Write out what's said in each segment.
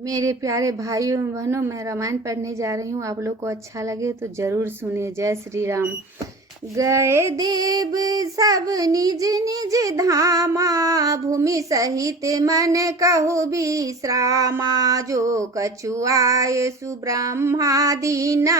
मेरे प्यारे भाइयों एवं बहनों, मैं रामायण पढ़ने जा रही हूँ। आप लोग को अच्छा लगे तो जरूर सुनिए। जय श्री राम। गए देव सब निज निज धामा, भूमि सहित मन कहु विश्रामा। जो कछुआय सुब्रह्मा दीना,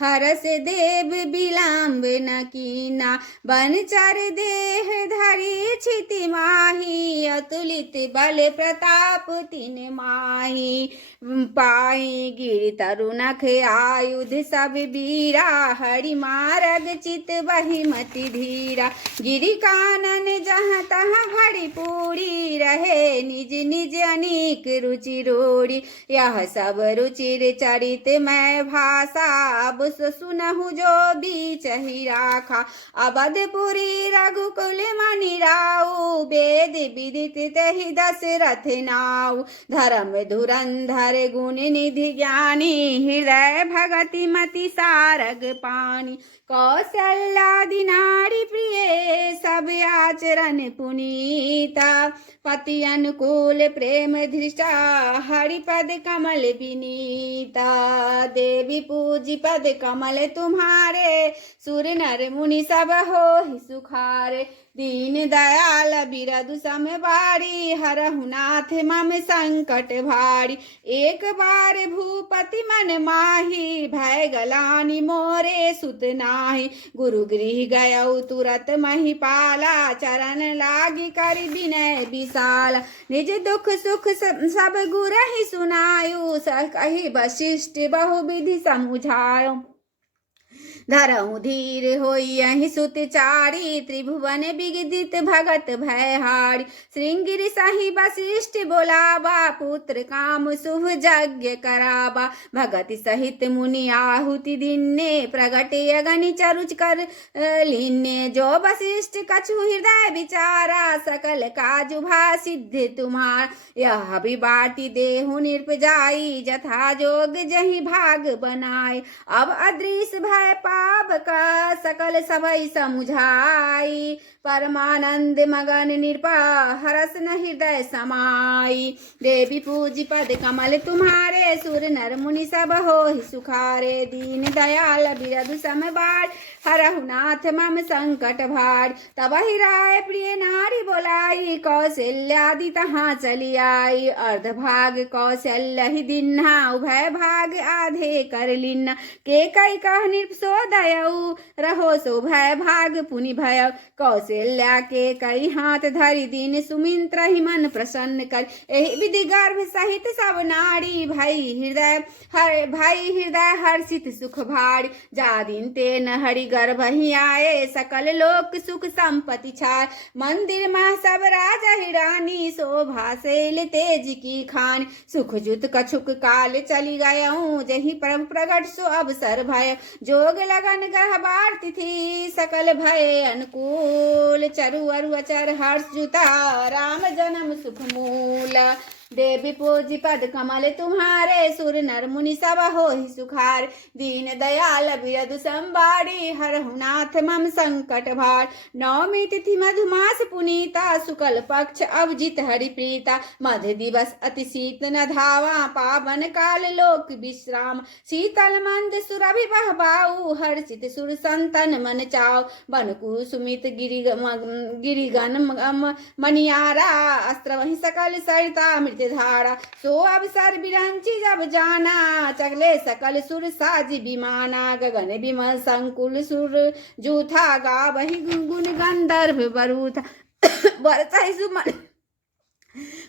हरस देव विलंब न कीना। बनचर देह धरि छिति माही, अतुलित बल प्रताप तिन माही। पाई गिर तरुनख आयुध सब बीरा, हरि मारग चित बही मति धीरा। गिरि कानन जहाँ तहाँ घड़ी पूरी, रहे निज निज अनेक रुचि रोड़ी। यह सब रुचिर चरित मैं भाषा, अब सुनहु जो बीच ही राखा। अवधपुरी रघुकुल मनि राउ, वेद विदित तहि दशरथ नाउ। धर्म धुरंधर गुण निधि ज्ञानी, हृदय भगति मति सारग पानी। कौशल्यादि नारी प्रिय, सब आचरण पुनीता। पति अनुकूल प्रेम धृष्टा, हरिपद कमल विनीता। देवी पूजी पद कमल तुम्हारे, सुर नर मुनि सब हो सुखारे। दीन दयाल बिरदु सम बारी, हरहु नाथ मम संकट भारी। एक बार भूपति मन माही, भय गलानि मोरे सुत नाही। गुरु गृह गयउ तुरत महिपाला, चरण लागी कर विनय विशाला। निज दुख सुख सब गुरहि सुनायु, कहि वशिष्ठ बहुविधि समुझायो। धरहु धीर होई सुत चारी, त्रिभुवन विदित भगत भयहारी। श्रृंगिरि सहि वशिष्ठ बोलाबा, पुत्र काम शुभ यज्ञ कराबा। भगति सहित मुनि आहुति दिन्ने, प्रगटे अगनि चरुच कर लीन्ने। जो वशिष्ठ कछु हृदय विचारा, सकल काजु भा सिद्ध तुम्हार। यह भी बाटी देहु निरपजाई, जथा जोग जहि भाग बनाए। अब अदृश भय पाप का, सकल सबई समुझाई। परमानंद मगन निरपा, हरस न हृदय समाई। देवी पूजी पद कमल तुम्हारे, सुर नर मुनि सब हो सुखारे। दीन दयाल बिरदु सम बार, हरहु नाथ मम संकट भार। तब ही राय प्रिय नारी बोलाई, कौशल्यादि तहाँ चली आई। अर्ध भाग कौशल्य ही दिन्हा, उभय भाग आधे कर लिन्ना। के कई कह निपसो दयऊ, रहो सो भय भाग पुनि भय। कौशल्या के कई हाथ धरि, दीन सुमिंत्र ही मन प्रसन्न कर। एहि विधि गर्भ सहित सब नारी, भाई हृदय हर्षित सुख भारी। जा दिन ते न हरि गर्भ ही आए, सकल लोक सुख संपत्ति छाय। मंदिर मह सब राजा ही रानी, शोभा शैल तेज की खान। सुख जुत कछुक काल चली गयऊँ, जहि प्रभु प्रगट सो अवसर भय। जोग लगन ग्रह बार तिथि, सकल भय अनुकूल। चरु अरु अचर हर्ष जुता, राम जन्म सुख मूल। देवी पूजी पद कमल तुम्हारे, सुर नर मुनि सब हो सुखार। दीन दयाल बिरदु संबारी, हरहु नाथ मम संकट भार। नवमी तिथि मधुमास पुनीता, शुक्ल पक्ष अवजित हरि प्रीता। मध्य दिवस अति शीत न धावा, पावन काल लोक विश्राम। शीतल मंद सुरभि बहबाऊ, हर्षित सुर संतन मन चाव। बनकु सुमित गिरिगण मनियारा, अस्त्र वही सकल सरिता मृत धारा। सो अवसर बिरंची जब जाना, चगले सकल सुर साज विमाना। गगन विमल संकुल सुर जूथा, गा वही गुण गंधर्व बरूथा।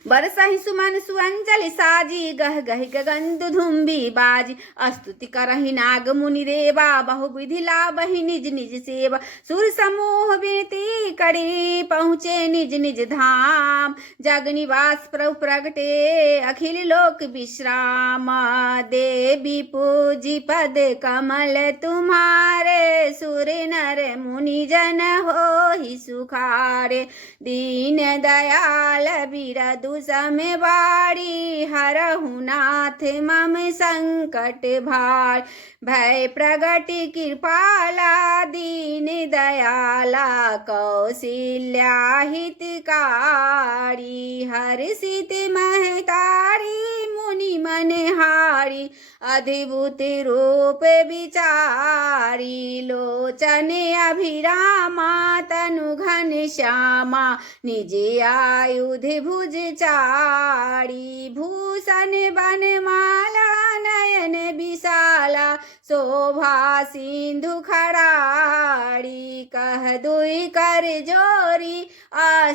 बरसहि सुमन सुअंजलि साजी, गह गहि गगन दुधुम्बी बाजी। स्तुति करहि नाग मुनि देवा, बहुविधि लाभहि निज निज सेवा। सुर समूह विनती करी, पहुँचे निज निज धाम। जग निवास प्रभु प्रगटे, अखिल लोक विश्राम। देवी पूजी पद कमल तुम्हारे, सुर नर मुनि जन हो सुखारे। दीन दयाल बिरदु सम बारी, हरहु नाथ मम संकट भार। भय प्रगट कृपाला, दीन दयाला, कौशल्या हितकारी। हर्षित महतारी, मुनि भारी अद्भुत रूप विचारी लोचन अभिरामा तनु घन श्यामा निज आयुध भुज चारी भूषण बनमाला नयन विशाला शोभा सिंधु खड़ाड़ी कह दुई कर जोरी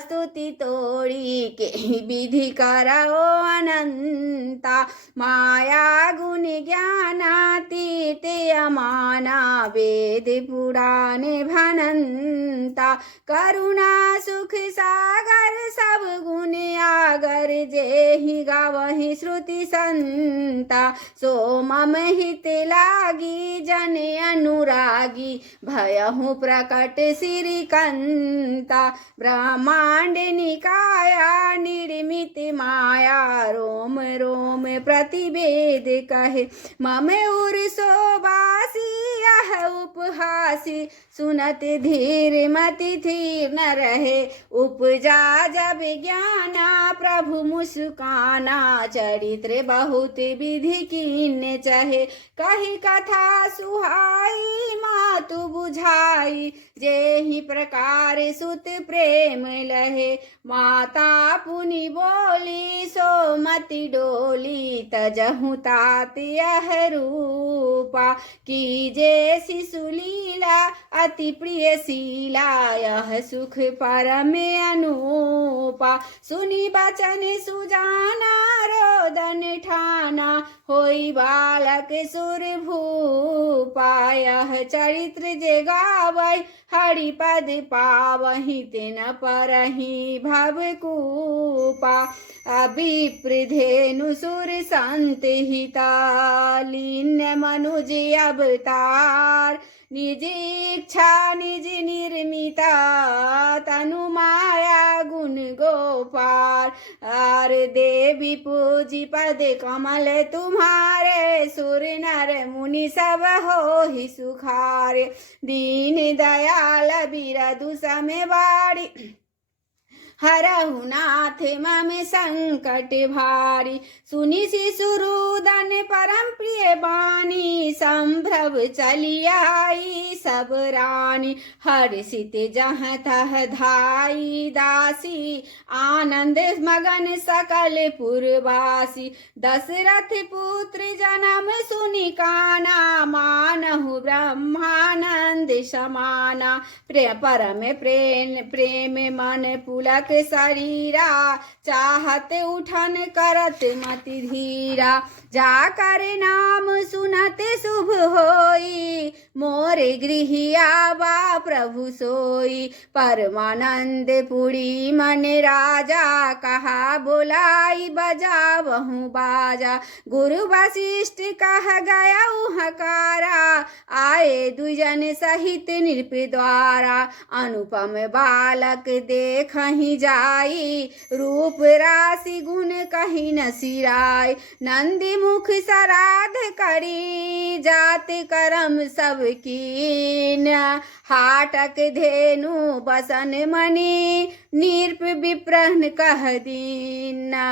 स्तुति तोड़ी के विधि करो अनंता माया गुण ज्ञानातीत अमाना वेद पुराण भनंता करुणा सुख सागर सब गुण आगर जेहि गावहि श्रुति संता सो मम हित लागी जन अनुरागी भयहु प्रकट श्रीकंता ब्रह्मांड निकाया निर्मित माया रोम रोम प्रतिवेद कहे मम उर शोभासी यह उपहासी सुनत धीर मति थीर न रहे उपजा जब ज्ञाना प्रभु मुस्काना चरित्र बहुत विधि कीन चहे कही कथा सुहाई मातु बुझाई जेहि प्रकार सुत प्रेम लहे माता पुनि बोली सो मति डोली तजहु तात यह रूपा कीजे शिशु लीला अति प्रिय शीला यह सुख परम अनूपा सुनी बचन सुजाना रोदन ठाना होई बालक सुर भूपा यह चरित्र जे गावै हरिपद पावहि तिन परहि भवकूपा अभिप्रधेनु सुर संत हिता लीन मनुज अवतार निज इच्छा निज निर्मिता तनु माया गुण गोपाल आर देवी पूजी पद कमल तुम्हारे सुर नर मुनि सब हो ही सुखारे दीन दयाल बिरदु समय बाड़ी हरहु नाथ मम संकट भारी सुनि शिशुरुदन परम प्रिय बानी संभ्रव चली आई सब रानी हर्षित जहाँ तह धाई दासी आनंद मगन सकल पुरवासी दशरथ पुत्र जन्म सुनि काना मानहु ब्रह्मानंद समाना परम प्रेम मन पुलक शरीरा चाहत उठन करत मति धीरा जाकर नाम सुनत शुभ होई मोरे गृहिया बा प्रभु सोई परमानंद पुरी मन राजा कहा बोलाई बजावहु बाजा गुरु वशिष्ठ कह गया हकारा आए दुजन सहित नृप द्वारा अनुपम बालक देखहि जाई रूप राशि गुण कहीं न सिराय नंदी मुख सराध करी जात करम सब कीन हाटक धेनु बसन मणि निर्प विप्रहन कह दीना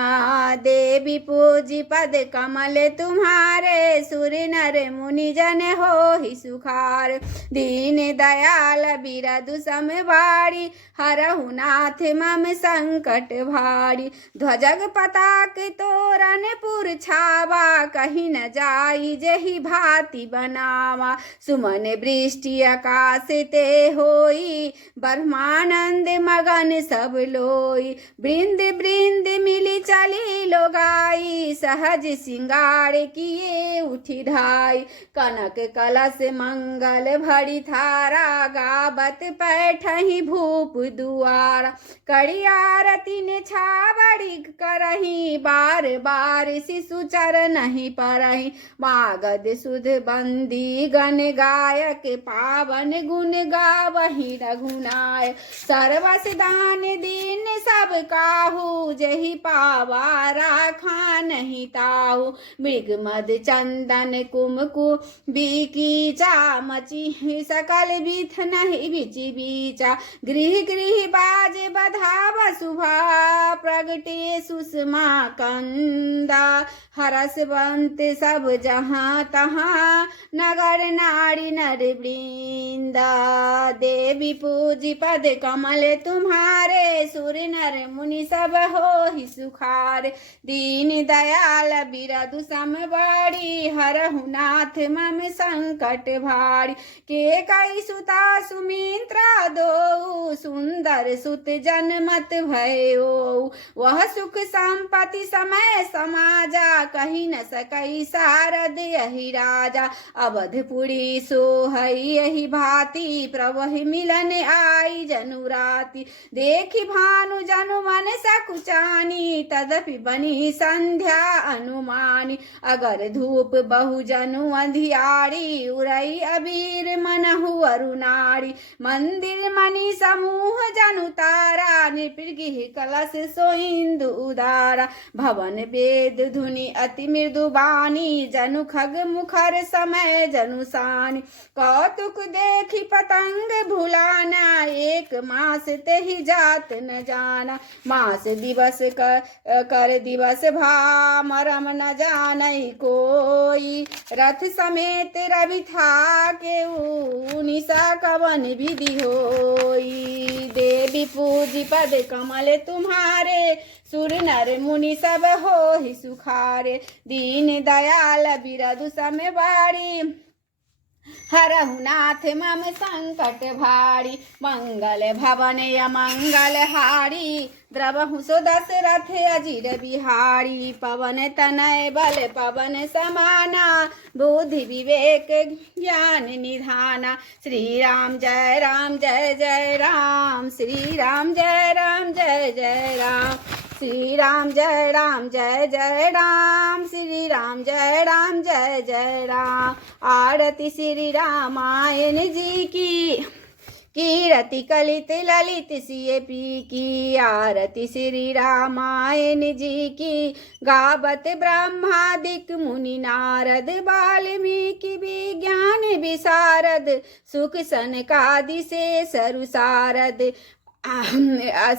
देवी पूजी पद कमल तुम्हारे सुर नर मुनि जन हो ही सुखार दीन दयाल बिरदु समवारी हरहु नाथ मम संकट भारी ध्वजग पताक तोरन पुर छावा कहीं न जाई जेहि भांति बनावा सुमन वृष्टि आकाश ते होई ब्रह्मानंद मगन सब लोई बृंद बृंद मिली चली लोगाई सहज सिंगार किए उठी ढाई कनक कलश मंगल भरी थारा गावत पैठही भूप दुआरा कड़ी आरती ने छावड़ी करही बार बार शिशु चर नहीं परही मागध सुध बंदी गण गायक पावन गुण गावही रघुनाय सर्वस दान दीन सब काहू जही पावा राखा नहीं ताहू मृग मद चंदन कुमकु बीकी चा मची सकल बीथ नहीं बिची बीचा गृह गृह बाज बधाव शुभा प्रगटे सुषमा कंदा हरस जसवंत सब जहाँ तहाँ, नगर नारी नर वृंदा। देवी पूजी पद कमल तुम्हारे, सुर नर मुनि सब हो ही सुखारे। दीन दयाल बिरदु सम बड़ी, हरहु नाथ मम संकट भारी। के कई सुता सुमित्रा दो, सुंदर सुत जनमत भयो। वह सुख संपत्ति समय समाजा, कही न सकई सारद यही राजा। अवधपुरी सोहई यही भांति, प्रभु मिलन आई जनुराति। देखी भानु जनु मन सकुचानी, तदपि बनी संध्या अनुमानी। अगर धूप बहु जनु अंधियारी, उरई अबीर मनहु अरुनारी। मंदिर मणि समूह जनु तारा, निपृगिह कलश सोइंदु उदारा। भवन वेद धुनि अति मृदु बानी, जनु खग मुखर समय जनु सानी। कौतुक देखी पतंग भुलाना, एक मास तेहि जात न जाना। मास दिवस कर दिवस भा, मरम न जानई कोई। रथ समेत रवि था के निशा कवन विधि होई। देवी पूजी पद कमल तुम्हारे, सुर नर मुनि सब हो ही सुखारे। दीन दयाल बिरदु सम बारी, हरहु नाथ मम संकट भारी। मंगल भवन अमंगल हारी, द्रवहु सो दशरथ अजिर बिहारी। पवन तनय बल पवन समाना, बुद्धि विवेक ज्ञान निधाना। श्री राम जय राम जय जय राम, श्री राम जय राम जय जय राम। श्री राम जय राम जय जय राम, श्री राम जय राम जय जय राम। आरती श्री रामायण जी की, कीरति कलित ललित सिय पी की। आरती श्री रामायण जी की, गावत ब्रह्मादिक मुनि नारद। वाल्मीकि विज्ञान विशारद, सुख सनकादि से सरु सारद।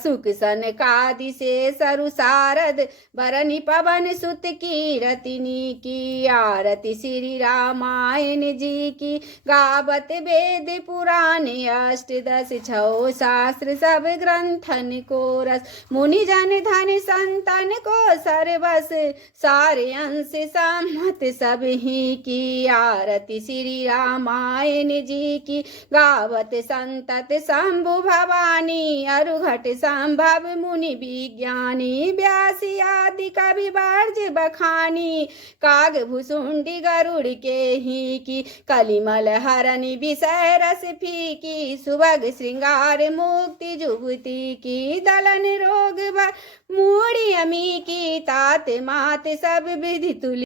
सुख सनकादि से सरु सारद, बरनि पवन सुत कीरतिनी की। आरती श्री रामायण जी की, गावत वेद पुराण अष्टदश। छौ शास्त्र सब ग्रंथन को रस, मुनि जन धन संतन को सर्वस। सारे अंश सम्मत सब ही की। आरती श्री रामायण जी की, गावत संतत शंभु भवानी। अरुघट संभव मुनि विज्ञानी, व्यासी आदि कवि वर्ज बखानी। काग भुसुंडी गरुड़ के ही की, कलिमल हरनि विषय रस फीकी। सुभग श्रृंगार मुक्ति जुगति की, दलन रोग मूढ़ि अमी की। तात मात सब विधि तुलि